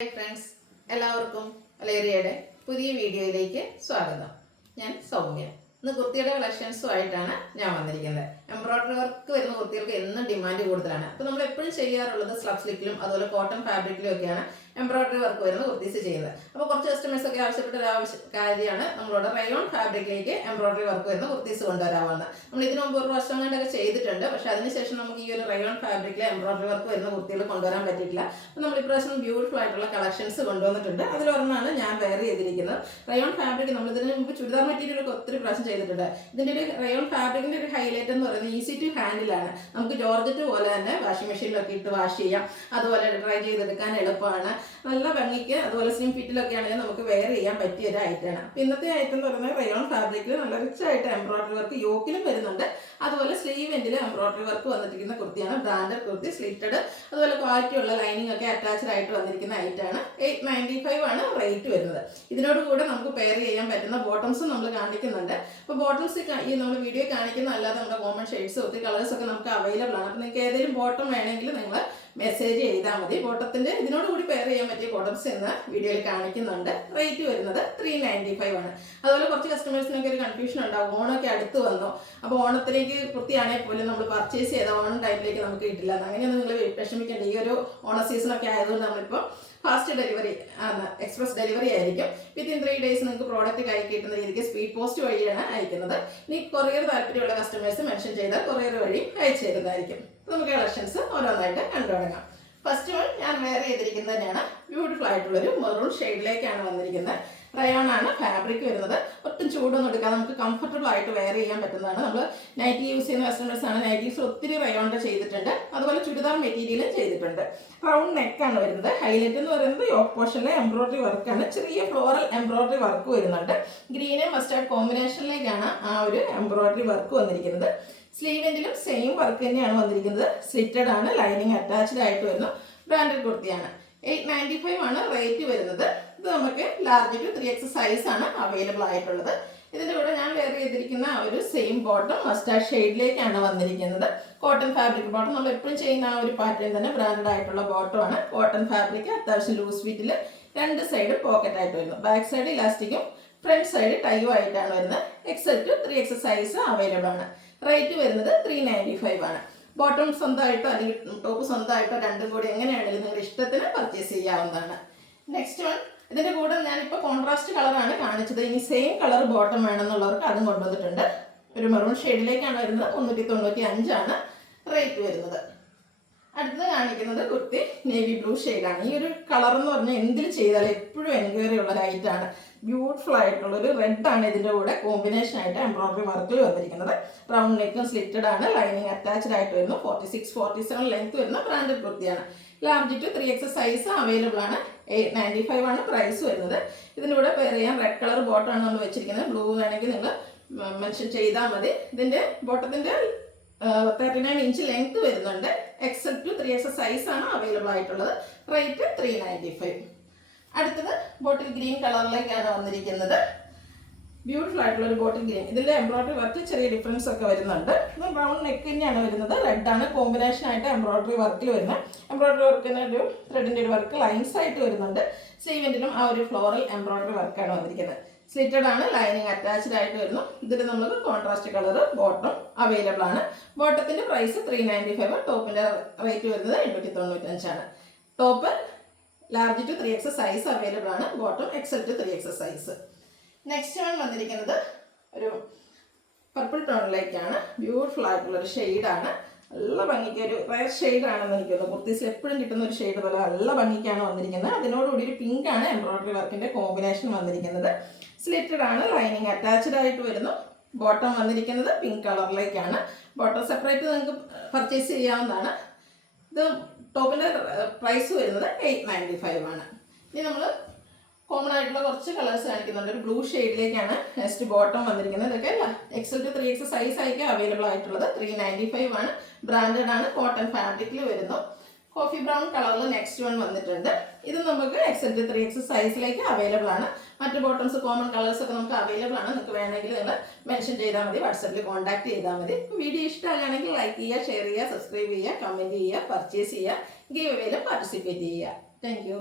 Hi friends, എല്ലാവർക്കും വലേറിയയുടെ പുതിയ വീഡിയോയിലേക്ക് സ്വാഗതം. ഞാൻ സൗമ്യ. ഇന്ന് കുർത്തിയുടെ കളക്ഷൻസുമായിട്ടാണ് ഞാൻ വന്നിരിക്കുന്നത്. എംബ്രോയിഡറി വർക്ക് വരുന്ന കുർത്തികൾക്ക് എന്നും ഡിമാൻഡ് കൂടുതലാണ്. അപ്പോൾ നമ്മൾ എപ്പോഴും ചെയ്യാറുള്ളത് സ്ലബ് സിൽക്കിലും അതുപോലെ കോട്ടൺ ഫാബ്രിക്കിലും ഒക്കെയാണ് എംബ്രോയിഡറി വർക്ക് വരുന്ന കുർത്തീസ് ചെയ്യുന്നത്. അപ്പോൾ കുറച്ച് കസ്റ്റമേഴ്സ് ഒക്കെ ആവശ്യപ്പെട്ട ഒരു കാര്യമാണ് നമ്മളോട് റയോൺ ഫാബ്രിക്കിലേക്ക് എംബ്രോയിഡറി വർക്ക് വരുന്ന കുർത്തീസ് കൊണ്ടുവരാവുന്നത്. നമ്മൾ ഇതിനു മുമ്പ് ഒരു വർഷം കൊണ്ടൊക്കെ ചെയ്തിട്ടുണ്ട്. പക്ഷേ അതിനുശേഷം നമുക്ക് ഈ ഒരു റയോൺ ഫാബ്രിക്കിൽ എംബ്രോയിഡറി വർക്ക് വരുന്ന കുർത്തികൾ കൊണ്ടുവരാൻ പറ്റിയിട്ടില്ല. അപ്പോൾ നമ്മൾ ഇപ്രാവശ്യം ബ്യൂട്ടിഫുൾ ആയിട്ടുള്ള കളക്ഷൻസ് കൊണ്ടുവന്നിട്ടുണ്ട്. അതിലൊരെണ്ണമാണ് ഞാൻ വെയർ ചെയ്തിരിക്കുന്നത്. റയോൺ ഫാബ്രിക് നമ്മൾ ഇതിന് മുമ്പ് ചുരിദാർ മെറ്റീരിയലൊക്കെ ഒത്തിരി പ്രാവശ്യം ചെയ്തിട്ടുണ്ട്. ഇതിൻ്റെ ഒരു റയോൺ ഫാബ്രിക്കിൻ്റെ ഒരു ഹൈലൈറ്റ് എന്ന് പറയുന്നത് ഈസി ടു ഹാൻഡിലാണ്. നമുക്ക് ജോർജറ്റ് പോലെ തന്നെ വാഷിംഗ് മെഷീനിലൊക്കെ ഇട്ട് വാഷ് ചെയ്യാം. അതുപോലെ ഡ്രൈ ചെയ്തെടുക്കാൻ എളുപ്പമാണ്. നല്ല ഭംഗിക്ക് അതുപോലെ സ്ലിം ഫിറ്റിലൊക്കെ ആണെങ്കിൽ നമുക്ക് വെയർ ചെയ്യാൻ പറ്റിയ ഒരു ഐറ്റമാണ്. അപ്പോൾ ഇന്നത്തെ ഐറ്റം എന്ന് പറയുന്നത് റയോൺ ഫാബ്രിക്കിൽ നല്ല റിച്ച് ആയിട്ട് എംബ്രോയിഡറി വർക്ക് യോക്കിലും വരുന്നുണ്ട്. അതുപോലെ സ്ലീവ് എൻഡിൽ എംബ്രോയിഡറി വർക്ക് വന്നിരിക്കുന്ന കുർത്തിയാണ്. ബ്രാൻഡഡ് കുർത്തി, സ്ലിറ്റഡ്, അതുപോലെ ക്വാളിറ്റിയുള്ള ലൈനിങ് ഒക്കെ അറ്റാച്ച്ഡ് ആയിട്ട് വന്നിരിക്കുന്ന ഐറ്റമാണ്. 895 ആണ് റേറ്റ് വരുന്നത്. ഇതിനോട് കൂടെ നമുക്ക് പെയർ ചെയ്യാൻ പറ്റുന്ന ബോട്ടംസും നമ്മൾ കാണിക്കുന്നുണ്ട്. അപ്പോൾ ബോട്ടംസ് ഈ നമ്മൾ വീഡിയോ കാണിക്കുന്ന അല്ലാതെ നമ്മുടെ കോമൺ ഷെയ്ഡ്സ് ഒത്തിരി കളേഴ്സ് ഒക്കെ നമുക്ക് അവൈലബിൾ ആണ്. അപ്പോൾ നിങ്ങൾക്ക് ഏതെങ്കിലും ബോട്ടം വേണമെങ്കിൽ നിങ്ങൾ മെസ്സേജ് ചെയ്താൽ മതി. ബോട്ടത്തിൻ്റെ ഇതിനോട് കൂടി പെയർ ചെയ്യാൻ പറ്റിയ ബോട്ടംസ് എന്ന് വീഡിയോയിൽ കാണിക്കുന്നുണ്ട്. റേറ്റ് വരുന്നത് 395 ആണ്. അതുപോലെ കുറച്ച് കസ്റ്റമേഴ്സിനൊക്കെ ഒരു കൺഫ്യൂഷൻ ഉണ്ടാവും. ഓണമൊക്കെ അടുത്ത് വന്നു, അപ്പോൾ ഓണത്തിലേക്ക് കുർത്തിയാണെങ്കിൽ പോലും നമ്മൾ പർച്ചേസ് ചെയ്ത ഓണം ടൈമിലേക്ക് നമുക്ക് കിട്ടില്ല. അങ്ങനെയൊന്നും നിങ്ങൾ വിഷമിക്കേണ്ട. ഈ ഒരു ഓണ സീസണൊക്കെ ആയതുകൊണ്ട് നമ്മളിപ്പോൾ ഫാസ്റ്റ് ഡെലിവറി ആണ്, എക്സ്പ്രസ് ഡെലിവറി ആയിരിക്കും. വിത്തിൻ 3 days നിങ്ങൾക്ക് പ്രോഡക്റ്റ് കൈ കിട്ടുന്ന രീതിക്ക് സ്പീഡ് പോസ്റ്റ് വഴിയാണ് അയക്കുന്നത്. ഇനി കൊറിയർ താല്പര്യമുള്ള കസ്റ്റമേഴ്സ് മെൻഷൻ ചെയ്താൽ കൊറിയർ വഴി അയച്ചു തരുന്നതായിരിക്കും. നമുക്ക് കളക്ഷൻസ് ഓരോന്നായിട്ട് കണ്ടു തുടങ്ങാം. ഫസ്റ്റ് വൺ ഞാൻ വെയർ ചെയ്തിരിക്കുന്നത് തന്നെയാണ്. ബ്യൂട്ടിഫുൾ ആയിട്ടുള്ളൊരു മെറൂൺ ഷെയ്ഡിലേക്കാണ് വന്നിരിക്കുന്നത്. റയോൺ ആണ് ഫാബ്രിക് വരുന്നത്. ഒട്ടും ചൂടൊന്നും എടുക്കാതെ നമുക്ക് കംഫർട്ടബിൾ ആയിട്ട് വെയർ ചെയ്യാൻ പറ്റുന്നതാണ്. നമ്മൾ നൈറ്റി യൂസ് ചെയ്യുന്ന കസ്റ്റമേഴ്സ് ആണ്. നൈറ്റീസ് ഒത്തിരി റയോണിൻ്റെ ചെയ്തിട്ടുണ്ട്. അതുപോലെ ചുരിദാർ മെറ്റീരിയലും ചെയ്തിട്ടുണ്ട്. റൗണ്ട് നെക്കാണ് വരുന്നത്. ഹൈലൈറ്റ് എന്ന് പറയുന്നത് യോക്ക് പോർഷനിലെ എംബ്രോയിഡറി വർക്കാണ്. ചെറിയ ഫ്ലോറൽ എംബ്രോയിഡറി വർക്ക് വരുന്നുണ്ട്. ഗ്രീൻ ആൻഡ് മസ്റ്റാർഡ് കോമ്പിനേഷനിലേക്കാണ് ആ ഒരു എംബ്രോയിഡറി വർക്ക് വന്നിരിക്കുന്നത്. സ്ലീവെൻറ്റിലും സെയിം വർക്ക് തന്നെയാണ് വന്നിരിക്കുന്നത്. സ്ലിറ്റഡ് ആണ്, ലൈനിങ് അറ്റാച്ച്ഡ് ആയിട്ട് വരുന്നു. ബ്രാൻഡഡ് കുർത്തിയാണ്. 895 ആണ് റേറ്റ് വരുന്നത്. ഇത് നമുക്ക് ലാർജ് ടു 3X സൈസ് ആണ് അവൈലബിൾ ആയിട്ടുള്ളത്. ഇതിൻ്റെ കൂടെ ഞാൻ വെയർ ചെയ്തിരിക്കുന്ന ആ ഒരു സെയിം ബോട്ടം മസ്റ്റാർഡ് ഷെയ്ഡിലേക്കാണ് വന്നിരിക്കുന്നത്. കോട്ടൺ ഫാബ്രിക് ബോട്ടം നമ്മൾ എപ്പോഴും ചെയ്യുന്ന ആ ഒരു പാറ്റേൺ തന്നെ ബ്രാൻഡഡ് ആയിട്ടുള്ള ബോട്ടമാണ്. കോട്ടൺ ഫാബ്രിക്, അത്യാവശ്യം ലൂസ് ഫിറ്റിൽ, രണ്ട് സൈഡ് പോക്കറ്റ് ആയിട്ട് വരുന്നു. ബാക്ക് സൈഡ് ഇലാസ്റ്റിക്കും ഫ്രണ്ട് സൈഡ് ടൈയും ആയിട്ടാണ് വരുന്നത്. XL to 3X size available ആണ്. റേറ്റ് വരുന്നത് 395 ആണ്. ബോട്ടം സ്വന്തമായിട്ടോ അല്ലെങ്കിൽ ടോപ്പ് സ്വന്തമായിട്ടോ രണ്ടും കൂടി എങ്ങനെയാണെങ്കിലും നിങ്ങളുടെ ഇഷ്ടത്തിന് പർച്ചേസ് ചെയ്യാവുന്നതാണ്. നെക്സ്റ്റ് വൺ, ഇതിൻ്റെ കൂടെ ഞാനിപ്പോൾ കോൺട്രാസ്റ്റ് കളറാണ് കാണിച്ചത്. ഇനി സെയിം കളർ ബോട്ടം വേണമെന്നുള്ളവർക്ക് അതും കൊണ്ടുവന്നിട്ടുണ്ട്. ഒരു മെറൂൺ ഷെയ്ഡിലേക്കാണ് വരുന്നത്. 395 ആണ് റേറ്റ് വരുന്നത്. അടുത്തത് കാണിക്കുന്നത് കുർത്തി നേവി ബ്ലൂ ഷെയ്ഡാണ്. ഈ ഒരു കളർ എന്ന് പറഞ്ഞാൽ എന്തിൽ ചെയ്താലും എപ്പോഴും എൻക്വയറി ഉള്ള ലൈറ്റാണ്. ബ്യൂട്ടിഫുൾ ആയിട്ടുള്ളൊരു റെഡാണ് ഇതിൻ്റെ കൂടെ കോമ്പിനേഷൻ ആയിട്ട് എംബ്രോയിഡറി വർക്കിൽ വന്നിരിക്കുന്നത്. റൗണ്ട് നെക്കും സ്ലിറ്റഡ് ആണ്, ലൈനിങ് അറ്റാച്ച്ഡ് ആയിട്ട് വരുന്നു. 46-47 ലെങ്ത് വരുന്ന ബ്രാൻഡഡ് കുർത്തിയാണ്. Large to 3X size available ആണ്. 895 ആണ് പ്രൈസ് വരുന്നത്. ഇതിൻ്റെ കൂടെ പെയർ ചെയ്യാൻ റെഡ് കളർ ബോട്ടമാണ് നമ്മൾ വെച്ചിരിക്കുന്നത്. ബ്ലൂ വേണമെങ്കിൽ നിങ്ങൾ മെൻഷൻ ചെയ്താൽ മതി. ഇതിൻ്റെ ബോട്ടത്തിൻ്റെ 39 ഇഞ്ച് ലെങ്ത് വരുന്നുണ്ട്. XL to 3X സൈസ് ആണ് അവൈലബിൾ ആയിട്ടുള്ളത്. റേറ്റ് 395. അടുത്തത് ബോട്ടിൽ ഗ്രീൻ കളറിലേക്കാണ് വന്നിരിക്കുന്നത്. ബ്യൂട്ടിഫുൾ ആയിട്ടുള്ള ഒരു ബോട്ടിൽ ഗ്രീൻ. ഇതിൻ്റെ എംബ്രോയിഡറി വർക്ക് ചെറിയ ഡിഫറൻസ് ഒക്കെ വരുന്നുണ്ട്. ഇത് ബ്രൗൺ നെക്ക് തന്നെയാണ് വരുന്നത്. റെഡാണ് കോമ്പിനേഷൻ ആയിട്ട് എംബ്രോയിഡറി വർക്കിൽ വരുന്നത്. എംബ്രോയിഡറി വർക്കിന് ഒരു ത്രെഡിൻ്റെ ഒരു വർക്ക് ലൈൻസ് ആയിട്ട് വരുന്നുണ്ട്. സ്ലീവെൻറ്റിലും ആ ഒരു ഫ്ലോറൽ എംബ്രോയിഡറി വർക്കാണ് വന്നിരിക്കുന്നത്. സ്ലിറ്റഡ് ആണ്, ലൈനിങ് അറ്റാച്ച്ഡ് ആയിട്ട് വരുന്നു. ഇതിൽ നമുക്ക് കോൺട്രാസ്റ്റ് കളർ ബോട്ടം അവൈലബിൾ ആണ്. ബോട്ടത്തിൻ്റെ പ്രൈസ് 395. ടോപ്പിൻ്റെ റേറ്റ് വരുന്നത് 895 ആണ്. Top large to 3X size available ആണ്. Bottom XL to 3X size. Next one വന്നിരിക്കുന്നത് ഒരു പർപ്പിൾ ടോണിലേക്കാണ്. ബ്യൂട്ടിഫുൾ ആയിട്ടുള്ളൊരു ഷെയ്ഡാണ്. നല്ല ഭംഗിക്ക് ഒരു റയർ ഷെയ്ഡാണെന്ന് എനിക്ക് തോന്നുന്നു. കുർത്തീസിൽ എപ്പോഴും കിട്ടുന്ന ഒരു ഷെയ്ഡ് പോലെ നല്ല ഭംഗിക്കാണ് വന്നിരിക്കുന്നത്. അതിനോടുകൂടി ഒരു പിങ്കാണ് എംബ്രോയിഡറി വർക്കിൻ്റെ കോമ്പിനേഷൻ വന്നിരിക്കുന്നത്. സ്ലിറ്റഡ് ആണ്, ലൈനിങ് അറ്റാച്ച്ഡ് ആയിട്ട് വരുന്നു. ബോട്ടം വന്നിരിക്കുന്നത് പിങ്ക് കളറിലേക്കാണ്. ബോട്ടം സെപ്പറേറ്റ് നിങ്ങൾക്ക് പർച്ചേസ് ചെയ്യാവുന്നതാണ്. ഇത് ടോപ്പിൻ്റെ പ്രൈസ് വരുന്നത് 895 ആണ്. ഇനി നമ്മൾ കോമൺ ആയിട്ടുള്ള കുറച്ച് കളേഴ്സ് കാണിക്കുന്നുണ്ട്. ഒരു ബ്ലൂ ഷെയ്ഡിലേക്കാണ് നെക്സ്റ്റ് ബോട്ടം വന്നിരിക്കുന്നത്. ഇതൊക്കെ അല്ല XL to 3X സൈസ് ആയിരിക്കും അവൈലബിൾ ആയിട്ടുള്ളത്. 395 ആണ്. ബ്രാൻഡഡ് ആണ്, കോട്ടൺ ഫാബ്രിക്കിൽ വരുന്നു. കോഫി ബ്രൗൺ കളറിൽ നെക്സ്റ്റ് വൺ വന്നിട്ടുണ്ട്. ഇത് നമുക്ക് XL to 3X സൈസിലേക്ക് അവൈലബിൾ ആണ്. മറ്റ് ബോട്ടംസ് കോമൺ കളേഴ്സ് ഒക്കെ നമുക്ക് അവൈലബിൾ ആണ്. നിങ്ങൾക്ക് വേണമെങ്കിൽ നിങ്ങൾ മെൻഷൻ ചെയ്താൽ മതി, വാട്സാപ്പിൽ കോൺടാക്ട് ചെയ്താൽ മതി. വീഡിയോ ഇഷ്ടമാണെങ്കിൽ ലൈക്ക് ചെയ്യുക, ഷെയർ ചെയ്യുക, സബ്സ്ക്രൈബ് ചെയ്യുക, കമൻറ്റ് ചെയ്യുക, പർച്ചേസ് ചെയ്യുക, ഗീവ് അവേയിലും പാർട്ടിസിപ്പേറ്റ് ചെയ്യുക. Thank you.